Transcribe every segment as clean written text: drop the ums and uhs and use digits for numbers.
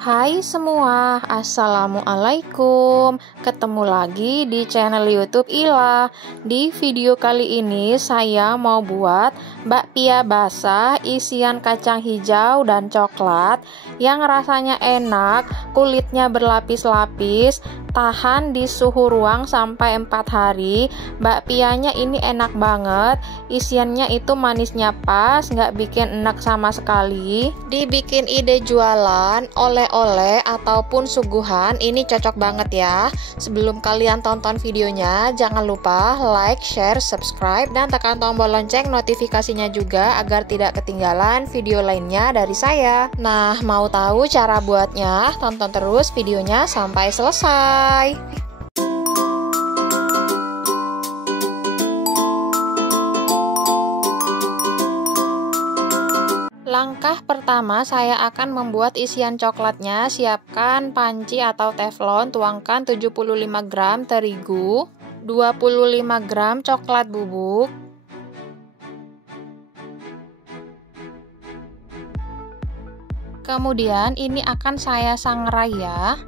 Hai semua, Assalamualaikum. Ketemu lagi di channel YouTube Ila. Di video kali ini saya mau buat bakpia basah isian kacang hijau dan coklat yang rasanya enak, kulitnya berlapis-lapis, tahan di suhu ruang sampai 4 hari. Bakpianya ini enak banget, isiannya itu manisnya pas, nggak bikin enak sama sekali. Dibikin ide jualan, oleh-oleh ataupun suguhan, ini cocok banget ya. Sebelum kalian tonton videonya, jangan lupa like, share, subscribe, dan tekan tombol lonceng notifikasinya juga agar tidak ketinggalan video lainnya dari saya. Nah, mau tahu cara buatnya? Tonton terus videonya sampai selesai. Langkah pertama, saya akan membuat isian coklatnya. Siapkan panci atau teflon, tuangkan 75 gram terigu, 25 gram coklat bubuk, kemudian ini akan saya sangrai ya.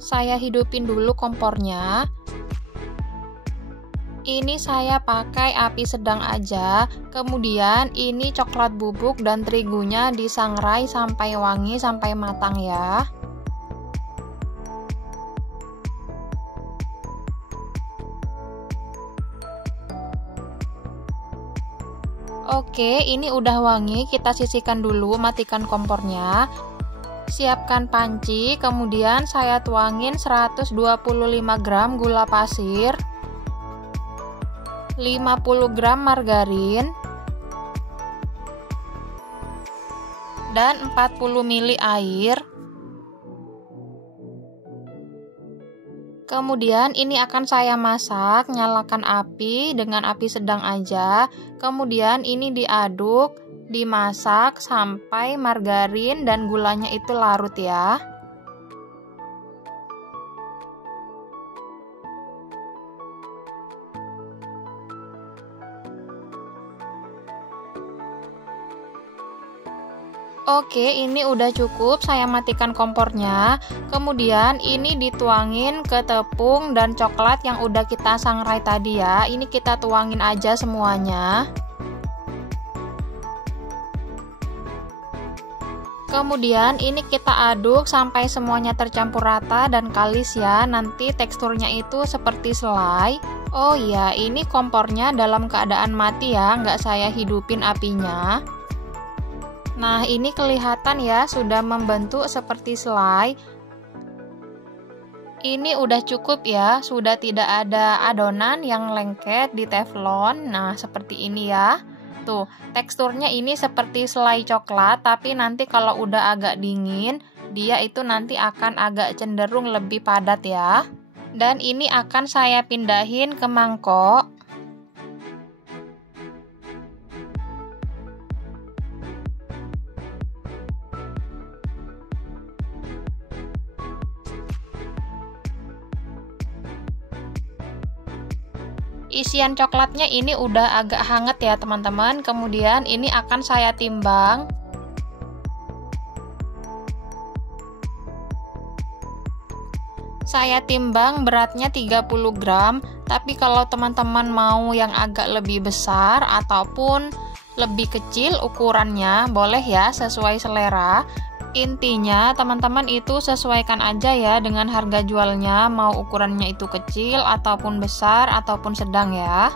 Saya hidupin dulu kompornya. Ini saya pakai api sedang aja. Kemudian ini coklat bubuk dan terigunya disangrai sampai wangi, sampai matang ya. Oke, ini udah wangi, kita sisihkan dulu, matikan kompornya. Siapkan panci, kemudian saya tuangin 125 gram gula pasir, 50 gram margarin, dan 40 ml air. Kemudian ini akan saya masak, nyalakan api dengan api sedang aja. Kemudian ini diaduk, dimasak sampai margarin dan gulanya itu larut ya. Oke, ini udah cukup, saya matikan kompornya. Kemudian ini dituangin ke tepung dan coklat yang udah kita sangrai tadi ya. Ini kita tuangin aja semuanya. Kemudian ini kita aduk sampai semuanya tercampur rata dan kalis ya. Nanti teksturnya itu seperti selai. Oh iya, ini kompornya dalam keadaan mati ya, nggak saya hidupin apinya. Nah, ini kelihatan ya, sudah membentuk seperti selai. Ini udah cukup ya, sudah tidak ada adonan yang lengket di teflon. Nah, seperti ini ya. Tuh, teksturnya ini seperti selai coklat, tapi nanti kalau udah agak dingin, dia itu nanti akan agak cenderung lebih padat ya. Dan ini akan saya pindahin ke mangkok. Isian coklatnya ini udah agak hangat ya teman-teman. Kemudian ini akan saya timbang. Saya timbang beratnya 30 gram. Tapi kalau teman-teman mau yang agak lebih besar ataupun lebih kecil ukurannya, boleh ya, sesuai selera. Intinya teman-teman itu sesuaikan aja ya dengan harga jualnya, mau ukurannya itu kecil ataupun besar ataupun sedang ya.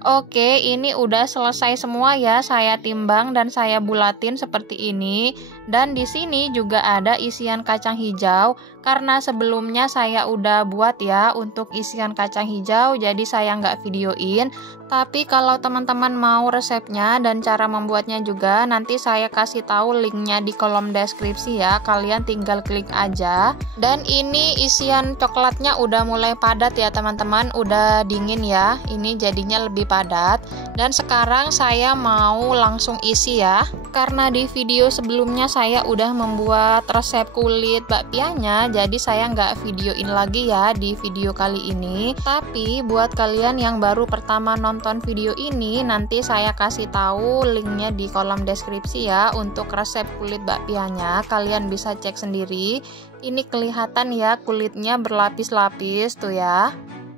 Oke, ini udah selesai semua ya, saya timbang dan saya bulatin seperti ini. Dan di sini juga ada isian kacang hijau, karena sebelumnya saya udah buat ya untuk isian kacang hijau, jadi saya nggak videoin. Tapi kalau teman-teman mau resepnya dan cara membuatnya juga, nanti saya kasih tahu linknya di kolom deskripsi ya, kalian tinggal klik aja. Dan ini isian coklatnya udah mulai padat ya teman-teman, udah dingin ya, ini jadinya lebih padat. Dan sekarang saya mau langsung isi ya. Karena di video sebelumnya saya udah membuat resep kulit bakpianya, jadi saya nggak videoin lagi ya di video kali ini. Tapi buat kalian yang baru pertama nonton video ini, nanti saya kasih tahu linknya di kolom deskripsi ya untuk resep kulit bakpianya. Kalian bisa cek sendiri. Ini kelihatan ya kulitnya berlapis-lapis tuh ya.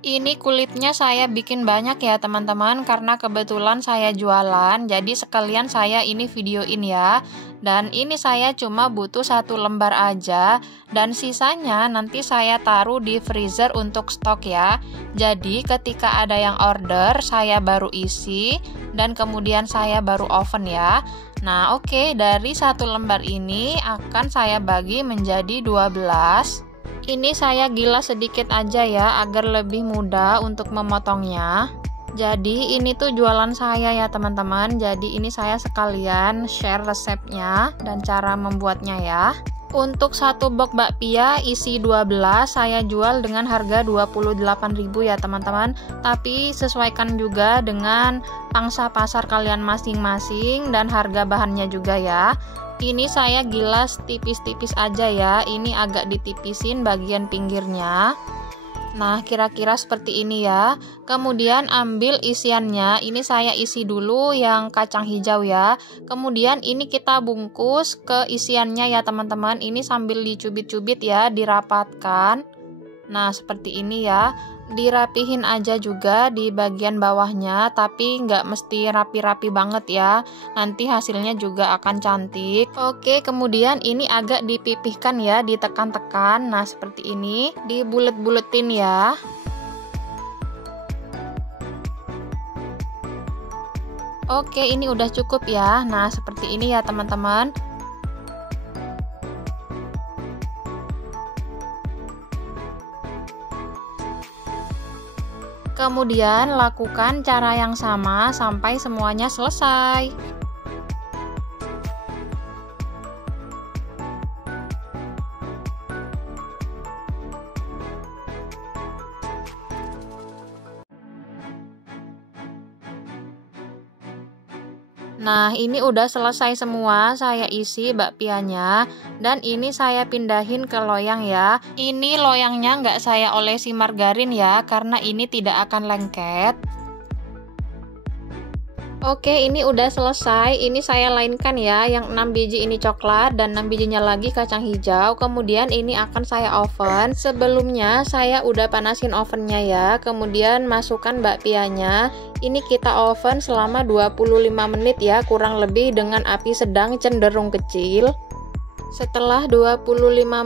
Ini kulitnya saya bikin banyak ya teman-teman, karena kebetulan saya jualan, jadi sekalian saya ini videoin ya. Dan ini saya cuma butuh 1 lembar aja, dan sisanya nanti saya taruh di freezer untuk stok ya. Jadi ketika ada yang order, saya baru isi dan kemudian saya baru oven ya. Nah oke, dari 1 lembar ini akan saya bagi menjadi 12. Ini saya gilas sedikit aja ya agar lebih mudah untuk memotongnya. Jadi ini tuh jualan saya ya teman-teman. Jadi ini saya sekalian share resepnya dan cara membuatnya ya. Untuk 1 box bakpia isi 12 saya jual dengan harga 28.000 ya teman-teman. Tapi sesuaikan juga dengan pangsa pasar kalian masing-masing dan harga bahannya juga ya. Ini saya gilas tipis-tipis aja ya. Ini agak ditipisin bagian pinggirnya. Nah kira-kira seperti ini ya. Kemudian ambil isiannya. Ini saya isi dulu yang kacang hijau ya. Kemudian ini kita bungkus ke isiannya ya teman-teman. Ini sambil dicubit-cubit ya, dirapatkan. Nah seperti ini ya. Dirapihin aja juga di bagian bawahnya, tapi nggak mesti rapi-rapi banget ya, nanti hasilnya juga akan cantik. Oke, kemudian ini agak dipipihkan ya, ditekan-tekan. Nah seperti ini, dibulet-buletin ya. Oke, ini udah cukup ya. Nah seperti ini ya teman-teman. Kemudian lakukan cara yang sama sampai semuanya selesai. Nah ini udah selesai semua saya isi bakpianya, dan ini saya pindahin ke loyang ya. Ini loyangnya nggak saya olesi margarin ya, karena ini tidak akan lengket. Oke, ini udah selesai. Ini saya lainkan ya, yang 6 biji ini coklat dan 6 bijinya lagi kacang hijau. Kemudian ini akan saya oven. Sebelumnya saya udah panasin ovennya ya. Kemudian masukkan bakpianya. Ini kita oven selama 25 menit ya, kurang lebih dengan api sedang cenderung kecil. Setelah 25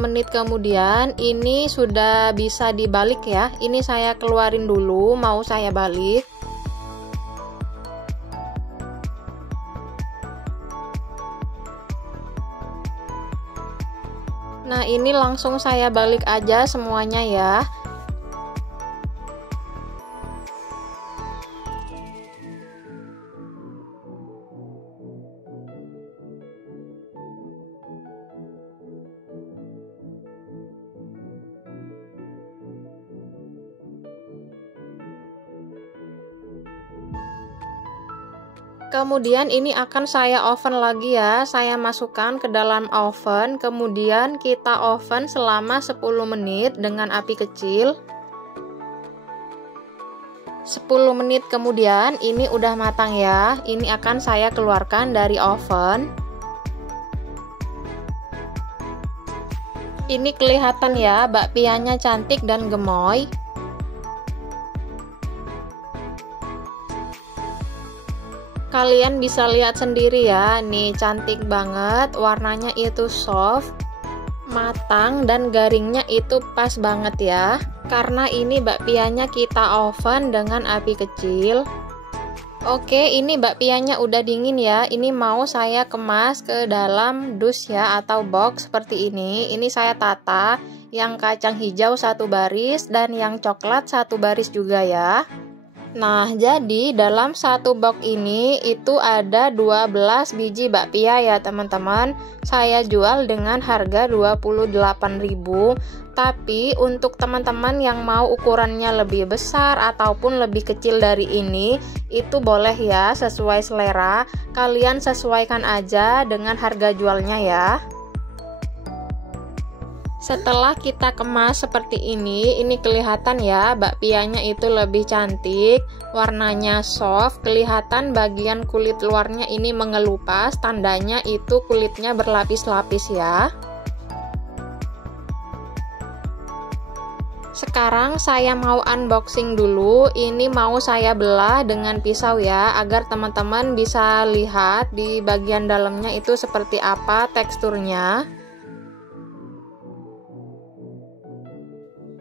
menit kemudian ini sudah bisa dibalik ya. Ini saya keluarin dulu, mau saya balik. Nah ini langsung saya balik aja semuanya ya. Kemudian ini akan saya oven lagi ya. Saya masukkan ke dalam oven, kemudian kita oven selama 10 menit dengan api kecil. 10 menit kemudian ini udah matang ya. Ini akan saya keluarkan dari oven. Ini kelihatan ya, bakpianya cantik dan gemoy. Kalian bisa lihat sendiri ya, nih cantik banget, warnanya itu soft, matang, dan garingnya itu pas banget ya. Karena ini bakpianya kita oven dengan api kecil. Oke, ini bakpianya udah dingin ya. Ini mau saya kemas ke dalam dus ya, atau box seperti ini. Ini saya tata, yang kacang hijau 1 baris dan yang coklat 1 baris juga ya. Nah, jadi dalam 1 box ini itu ada 12 biji bakpia ya teman-teman. Saya jual dengan harga 28.000. Tapi untuk teman-teman yang mau ukurannya lebih besar ataupun lebih kecil dari ini, itu boleh ya, sesuai selera. Kalian sesuaikan aja dengan harga jualnya ya. Setelah kita kemas seperti ini kelihatan ya bakpianya itu lebih cantik, warnanya soft, kelihatan bagian kulit luarnya ini mengelupas, tandanya itu kulitnya berlapis-lapis ya. Sekarang saya mau unboxing dulu, ini mau saya belah dengan pisau ya, agar teman-teman bisa lihat di bagian dalamnya itu seperti apa teksturnya.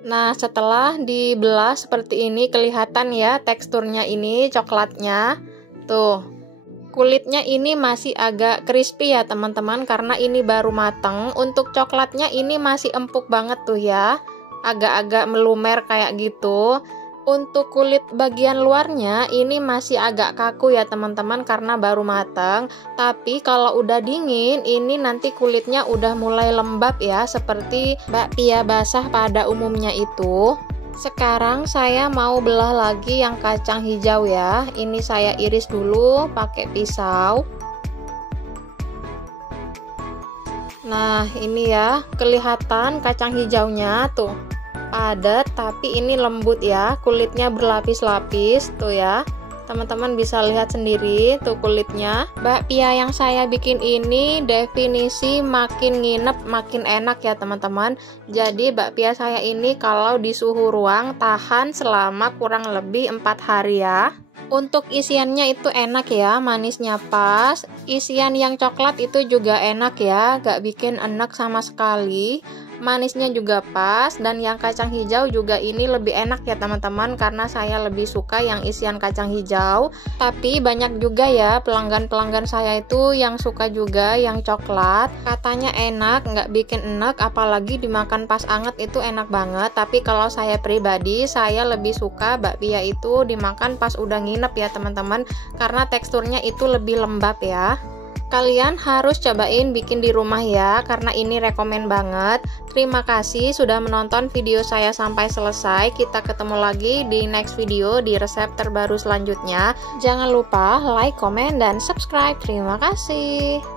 Nah, setelah dibelah seperti ini kelihatan ya teksturnya ini coklatnya. Tuh, kulitnya ini masih agak crispy ya teman-teman, karena ini baru mateng. Untuk coklatnya ini masih empuk banget tuh ya, agak-agak melumer kayak gitu. Untuk kulit bagian luarnya ini masih agak kaku ya teman-teman, karena baru mateng. Tapi kalau udah dingin ini nanti kulitnya udah mulai lembab ya, seperti bakpia basah pada umumnya itu. Sekarang saya mau belah lagi yang kacang hijau ya. Ini saya iris dulu pakai pisau. Nah, ini ya, kelihatan kacang hijaunya tuh padat, tapi ini lembut ya, kulitnya berlapis-lapis tuh ya. Teman-teman bisa lihat sendiri tuh kulitnya. Bakpia yang saya bikin ini definisi makin nginep makin enak ya teman-teman. Jadi bakpia saya ini kalau di suhu ruang tahan selama kurang lebih 4 hari ya. Untuk isiannya itu enak ya, manisnya pas. Isian yang coklat itu juga enak ya, gak bikin enak sama sekali. Manisnya juga pas, dan yang kacang hijau juga ini lebih enak ya teman-teman, karena saya lebih suka yang isian kacang hijau. Tapi banyak juga ya pelanggan-pelanggan saya itu yang suka juga yang coklat, katanya enak, nggak bikin enak, apalagi dimakan pas anget itu enak banget. Tapi kalau saya pribadi, saya lebih suka bakpia itu dimakan pas udah nginep ya teman-teman, karena teksturnya itu lebih lembab ya. Kalian harus cobain bikin di rumah ya, karena ini rekomen banget. Terima kasih sudah menonton video saya sampai selesai. Kita ketemu lagi di next video di resep terbaru selanjutnya. Jangan lupa like, comment, dan subscribe. Terima kasih.